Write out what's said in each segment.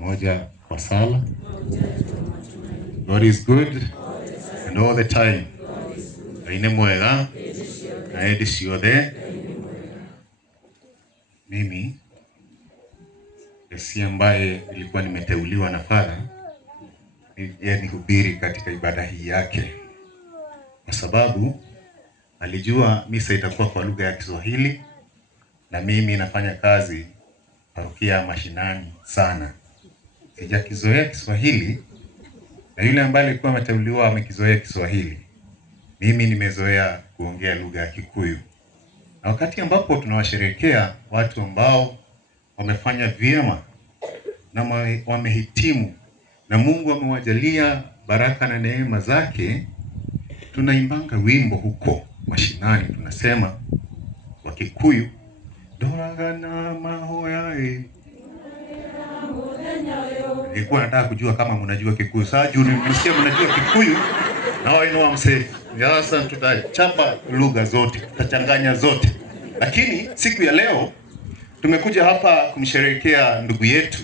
pamoja kwa sala. God is good and all the time. Aine mwega na hedi ciothe. Mimi si ambaye nilikuwa nimeteuliwa na Father nihubiri katika ibada hii yake, kwa sababu alijua misa itakuwa kwa lugha ya Kiswahili na mimi nafanya kazi parokia mashinani sana. Sijakizoea Kiswahili na yule ambaye alikuwa ameteuliwa amekizoea Kiswahili. Mimi nimezoea kuongea lugha ya Kikuyu. Na wakati ambapo tunawasherehekea watu ambao wamefanya vyema na wamehitimu na Mungu amewajalia baraka na neema zake, tunaimbanga wimbo huko mashinani, tunasema wa Kikuyu, doragana mahoyae. Nilikuwa nataka kujua kama mnajua Kikuyu. Sasa juu nimesikia mnajua Kikuyu, na wao know I'm safe. Sasa tutachapa lugha zote, tutachanganya zote. Lakini siku ya leo tumekuja hapa kumsherehekea ndugu yetu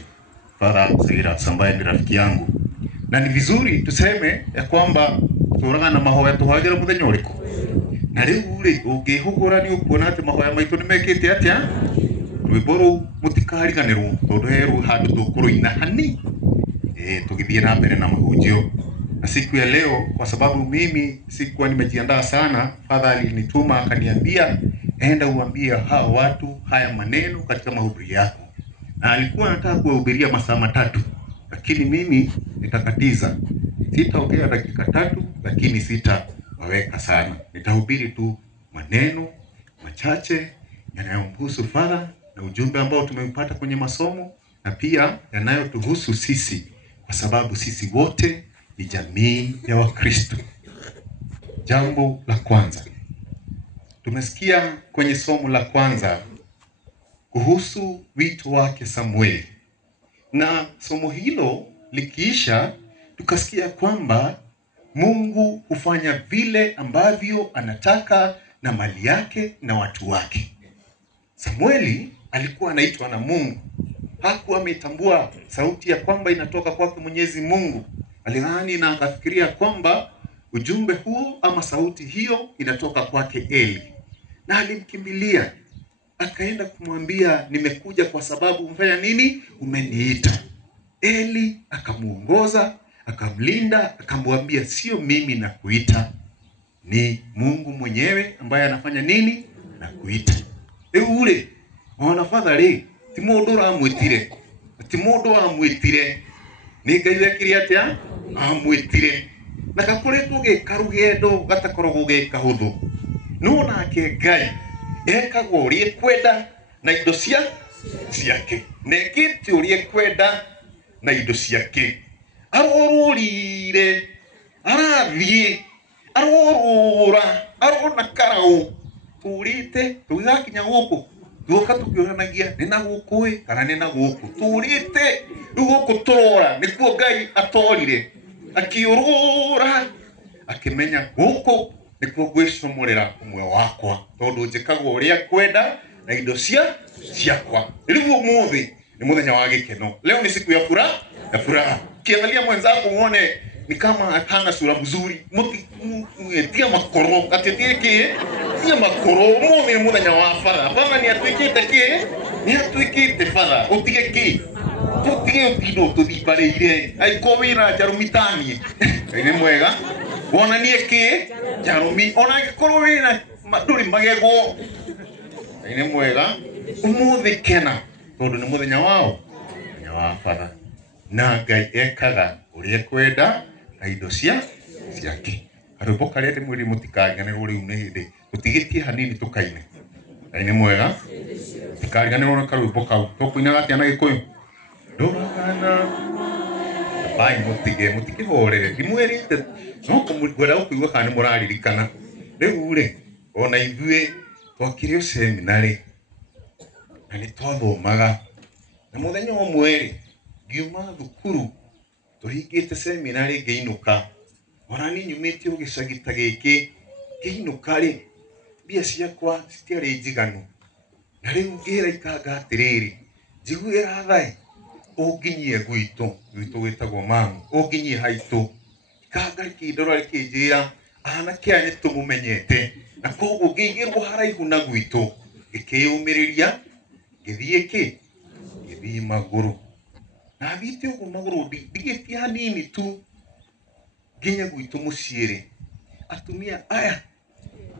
Father Zaira ambaye ni rafiki yangu. Na ni vizuri tuseme ya kwamba turagana mahoya tuhagera muthenya uriko. Na riu ri ungihugura ni ukuona ati mahoya maitu nimekite atia rwiboro mutikariganirwo tondu heru handu tukuruina hani tugithie na mbere na mahunjio. Na siku ya leo, kwa sababu mimi sikuwa nimejiandaa sana, Father alinituma akaniambia enda uambie hao watu haya maneno katika mahubiri yako. Na alikuwa anataka kuwahubiria masaa 3, lakini mimi nitakatiza. Sitaongea dakika 3, lakini sitawaweka sana. Nitahubiri tu maneno machache yanayomhusu Father na ujumbe ambao tumeupata kwenye masomo, na pia yanayotuhusu sisi, kwa sababu sisi wote ni jamii ya Wakristo. Jambo la kwanza, tumesikia kwenye somo la kwanza kuhusu wito wake Samueli. Na somo hilo likiisha, tukasikia kwamba Mungu hufanya vile ambavyo anataka na mali yake na watu wake. Samueli alikuwa anaitwa na Mungu. Hakuwa ametambua sauti ya kwamba inatoka kwake Mwenyezi Mungu. Alidhani na akafikiria kwamba ujumbe huo ama sauti hiyo inatoka kwake Eli. Na alimkimbilia, akaenda kumwambia nimekuja kwa sababu umefanya nini? Umeniita. Eli akamuongoza, akamlinda, akamwambia sio mimi nakuita, ni Mungu mwenyewe ambaye anafanya nini? Nakuita. Ule ona Father ri ti mundu ramwitire, ti mundu amwitire, ni Ngai wekire atia amwitire. Na gakoretwo gekarugendo gatakoragwo gekahuthu, no nake Ngai ekagwo urie kwenda na indo ciake, nekite urie kwenda na indo ciake. Arorurire, arathie, arorura, arona karau turite tugakinya guku tuoka tukionanagia nina gukui kana nina guku turite guku turora nikuo Ngai atorire akiurura akimenya guku nikuo gwicumurira umwe wakwa tondu njikagwo uria kwenda na indo ciakwa. Rĩu muthi ni muthenya wa gikeno. Leo ni siku ya furaha. Kiangalia mwenzako uone ni kama hana sura mzuri, tia makoro atetieke tia makoro. Muthi ni muthenya wa Father. Father ni atwikite ki? Ni atwikite Father. Utige ki? Tutige utido tuthipareire aiko wira jarumitani. Ni mwega wona nie ki jarumi ona gikorwo wina nduri magego. Ni mwega umuthi kena tondu ni muthenya wao, muthenya wa Father. Na Ngai ekaga uria kwenda na indo ciake. Arũmbo karĩa ndĩ mwĩrĩ mũtikariganĩrwo rĩu nĩ hĩndĩ tũtigĩtie hanini tukaine. Ngai nĩ mwega, mũtikariganĩrwo na karũmbo kau. Tũkũinaga atĩa na Gĩkũyũ? Ndũragana bai mũtikĩhorere. Ndimwĩrĩte no kũmwĩra gũkũigua kana nĩ mũraririkana. Rĩu rĩ ona ithuĩ twakĩrĩ seminarĩ na nĩ twathomaga. Na mũthenya ũmwe rĩ ngiuma thukuru tuhingĩte seminarĩ ngĩinũka. Ona ni nyumĩte ũgĩcagita gĩkĩ ngĩinũka rĩ mbia ciakwa citiarĩ njiganu. Na rĩu ngĩra ikanga atĩrĩrĩ njiguĩra thaĩ oginyie gwito wetagwo mamu oginyie haito kangari kidora kijira ana kianye tumumenyete na koguo ngigirwo haraihu na gwito gikiyumiriria githii maguru na thite ugo maguru ndigitie hanini tu nginya gwito muciiri atumia aya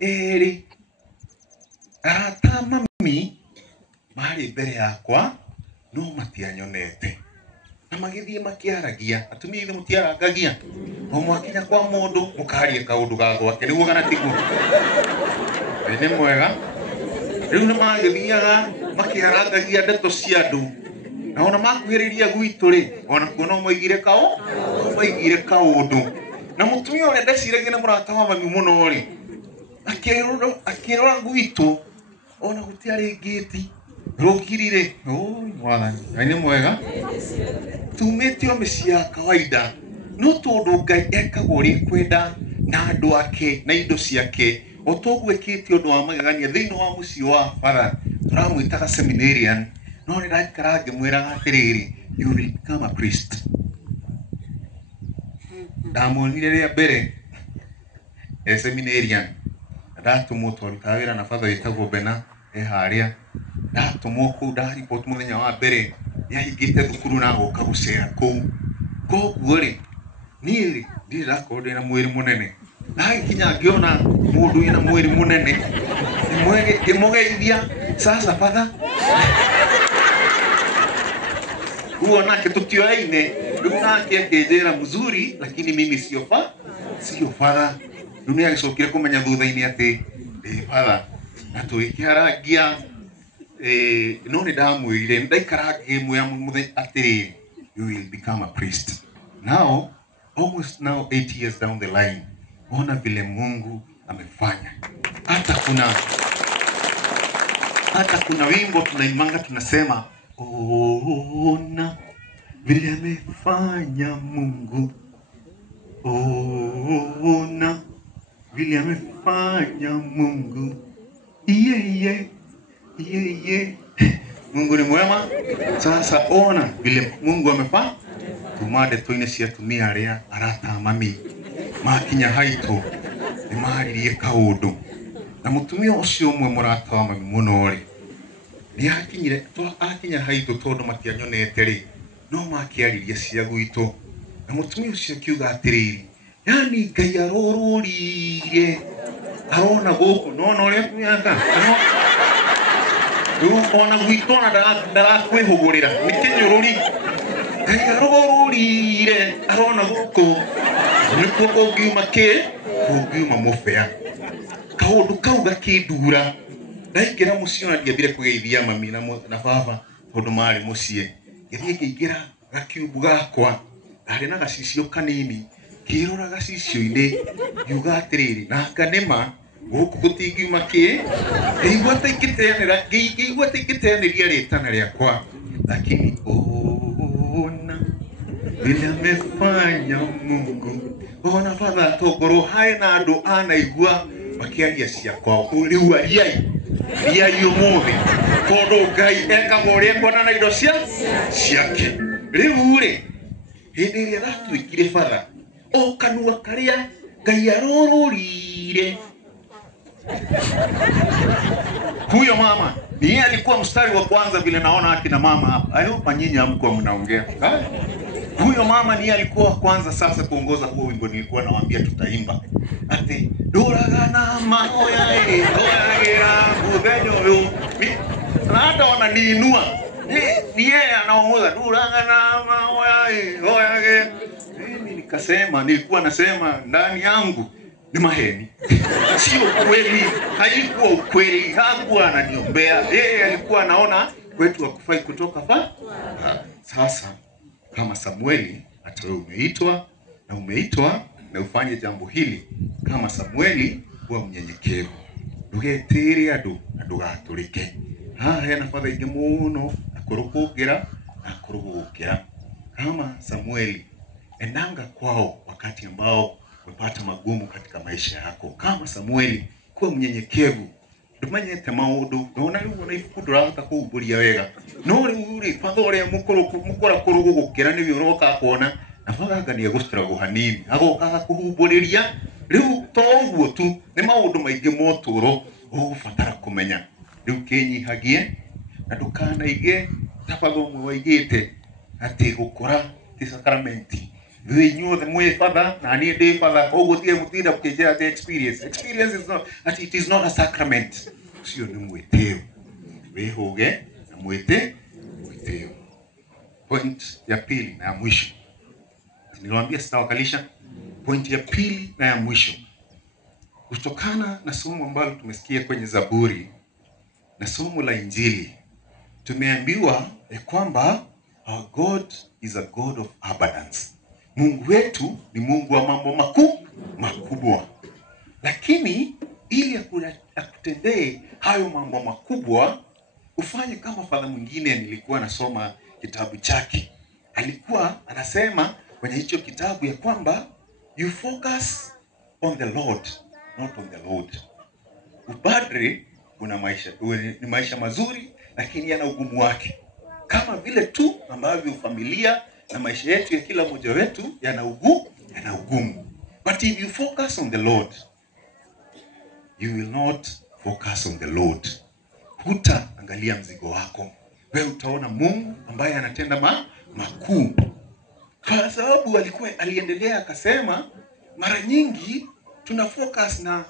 eri arata mami mari mbere yakwa no matianyonete na magithie makiaragia atumia ithe mutiaragagia o mwakinya kwa mundu mukarie kaundu ga gwake niguo kana tigu ni mwega riu na magithiaga makiaragagia ndeto cia andu na ona makuhiriria gwitu ri ona kuona moigire kaundu na mutumia ore ndeciragia na murata wa mami muno ri akirora gwitu ona gutiari ngiti rogirire mwathani ni mwega tumetio misia kawaida no tondu Ngai ekagwo ri kwenda na andu ake na indo ciake otogwekite undu wa magegania thiini wa muci wa Father turamwitaga seminarian no ni ndakara ngimwira atiriri you will become a priest ndamonire ria mbere seminarian ndatumwo twaruta wira na Father witagwo Bena haria ndatumwo ku ndaripoti muthenya wa mbere yahingite thukuru na goka gucera kuu koguo ri niĩ ndirakorwo ndina mwĩrĩ mũnene na nginya ngiona mũndũ ina mwĩrĩ mũnene ngĩmũgeithia sasa Father huo nake tutioaine rĩu nake akĩnjĩra mzuri lakini mimi sio Father dunia gĩcokire kũmenya thutha-inĩ atĩ Father na tũgĩkĩaragia no nĩ ndamwĩrire ndaikara ngĩmwĩra mũthenya atĩrĩ you will become a priest now almost now 8 years down the line ona vile Mungu amefanya hata kuna wimbo tunaimanga tunasema ona vile amefanya Mungu ona vile amefanya Mungu iye Mungu ni mwema sasa ona vile Mungu amefanya tumade toine cia tumia aria arata mami makinya haito ni maririe kaundu na mutumia ucio umwe murata wa mami muno ri ni akinyire akinya haito tondu matianyonete ri no makiaririe cia gwitu na mutumia ucio kiuga atiriri yani Ngai arorurire arona guku no ri kunyanga no ona gwitu na ndarakwihugurira ni kinyururi Ngai arorurire arona guku nikuo kungiuma mufea kaundu kau gakindura ndaingira mucio na ndiambire kugeithia mami na baba tondu mari mucie ngithie ngĩingĩra gakiubu gakwa ndari na gacicio kanini kirora gacicio-inĩ ngiuga atiriri na kanema guku gutingiuma igua taingĩteanĩria rĩtana rĩakwa lakini ona vile amefanya Mungu ona Father tongorwo hai na andu anaigua makiaria ciakwa riu ariai umuthi tondu Ngai ekagwo ri ekwana na indo ciake riu ri hindi iria ratwikire Father o kanua karia Ngai arorurire huyo mama ni alikuwa mstari wa kwanza vile naona akina mama hapa ayo nyinyi hamko mnaongea huyo mama ni alikuwa kwanza sasa kuongoza huo wimbo nilikuwa nawaambia tutaimba ati doragana mahoya oyagira mubenyo yo hata wananiinua ni yeye anaongoza doragana mahoya oyagira mimi nikasema nilikuwa nasema ndani yangu ni maheni sio kweli haikuwa ukweli hakuwa ananiombea yeye alikuwa anaona kwetu hakufai kutoka sasa kama Samueli hata wewe umeitwa na ufanye jambo hili kama Samueli kuwa mnyenyekevu ndugetire andu gaturike hena Father ingi muno akurukugera kama Samueli endanga kwao wakati ambao umepata magumu katika maisha yako kama Samueli kuwa mnyenyekevu Ndumanyete maundu ndona riu ona ibuku ndurahota kuumburia wega no riu ri fatha uria mukora kurugu gukira ni uroka kuona na fatha ngania gustruggle hanini agoka kuhumburiria riu to uguo tu ni maundu maingi moturo ugubatara kumenya riu kinyihagie na ndukanaige tabagomwe waigite ati gukora ti sakramenti Inyuothe mwe father na ni ndi father koguo tie mutinda mukijera the experience is not that it is not a sacrament sio ni mwiteo wehoge na mwiteo point ya pili na ya mwisho niliwaambia sitawakalisha point ya pili na ya mwisho kutokana na somo ambalo tumesikia kwenye Zaburi na somo la Injili tumeambiwa kwamba our God is a God of abundance. Mungu wetu ni Mungu wa mambo makubwa. Lakini ili akutendee hayo mambo makubwa ufanye kama father mwingine nilikuwa nasoma kitabu chake. Alikuwa anasema kwenye hicho kitabu ya kwamba you focus on the Lord, not on the Lord. Upadre ni maisha mazuri lakini yana ugumu wake. Kama vile tu ambavyo familia na maisha yetu ya kila mmoja wetu yana ugumu. But if you focus on the Lord, you will not focus on the Lord. Hutaangalia mzigo wako. Wewe utaona Mungu ambaye anatenda makuu. Kwa sababu aliendelea akasema mara nyingi tuna focus na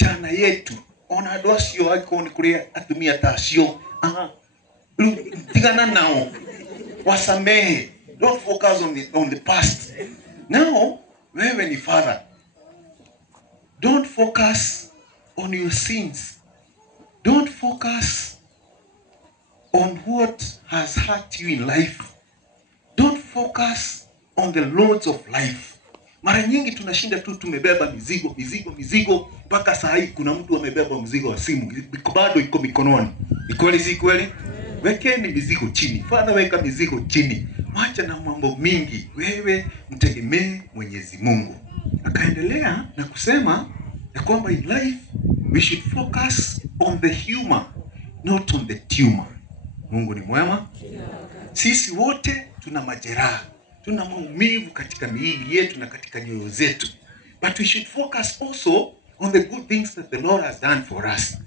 jana yetu. Ona dosio icon kulia atumia tasio. Tigana nao. Wasamehe. Don't focus on the past. Now, wewe ni father. Don't focus on your sins. Don't focus on what has hurt you in life. Don't focus on the loads of life. Mara nyingi tunashinda tu tumebeba mizigo mpaka saa hii kuna mtu amebeba mzigo wa simu bado iko mikononi. Ni kweli si kweli? Wekeni mizigo chini. Father, weka mizigo chini. Acha na mambo mingi. Wewe mtegemee Mwenyezi Mungu. Akaendelea na kusema ya kwamba in life we should focus on the humor, not on the tumor. Mungu ni mwema. Sisi wote tuna majeraha. Tuna maumivu katika miili yetu na katika nyoyo zetu. But we should focus also on the good things that the Lord has done for us.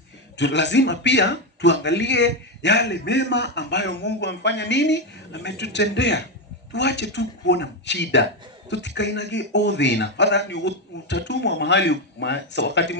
Lazima pia tuangalie yale mema ambayo Mungu amefanya nini? Ametutendea. Tuache tu kuona shida. Tutikainage odhina. Father ni utatumwa mahali wakati